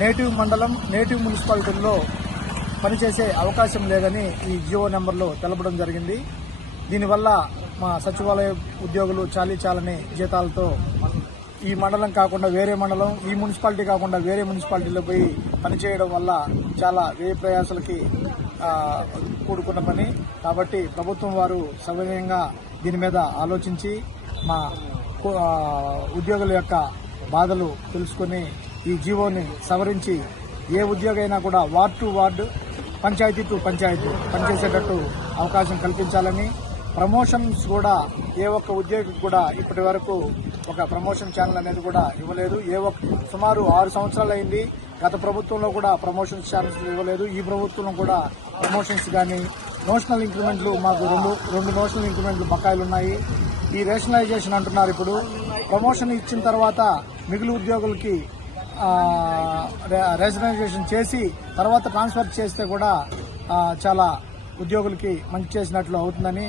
Native మండలం native మున్సిపాలిటీల్లో పనిచేసే అవకాశం లేదని ఈ జియో నెంబర్లో తెలపడం జరిగింది. దీనివల్ల మా సచివాలయ ఉద్యోగులు చాలని జీతాలతో ఈ మండలం కాకుండా వేరే మండలం, ఈ మున్సిపాలిటీ కాకుండా వేరే మున్సిపాలిటీలో పోయి పనిచేయడం వల్ల చాలా వ్యయ ప్రయాసాలకి కూడుకున్న పని. కాబట్టి ప్రభుత్వం వారు సవినయంగా దీని మీద ఆలోచించి మా ఉద్యోగుల యొక్క బాధలు తెలుసుకుని ఈ జీవోని సవరించి ఏ ఉద్యోగైనా కూడా ward to ward, panchayat to panchayat పనిచేసేటట్టు అవకాశం కల్పించాలని, ప్రమోషన్స్ కూడా ఏ ఒక్క ఉద్యోగికి కూడా ఇప్పటి వరకు ఒక ప్రమోషన్ ఛానల్ అనేది కూడా ఇవ్వలేదు. సుమారు 6 సంవత్సరాలు అయింది. గత ప్రభుత్వంలో కూడా ప్రమోషన్స్ ఛానల్స్ ఇవ్వలేదు. ఈ ప్రభుత్వంలో కూడా ప్రమోషన్స్ కానీ నోషనల్ ఇంక్రిమెంట్లు మాకు రెండు నోషనల్ ఇంక్రిమెంట్లు బకాయిలు ఉన్నాయి. ఈ రేషనలైజేషన్ అంటున్నారు. ఇప్పుడు ప్రమోషన్ ఇచ్చిన తర్వాత మిగిలిన ఉద్యోగులకి రేషనలైజేషన్ చేసి తర్వాత ట్రాన్స్ఫర్ చేస్తే కూడా చాలా ఉద్యోగులకి మంచి చేసినట్లు అవుతుందని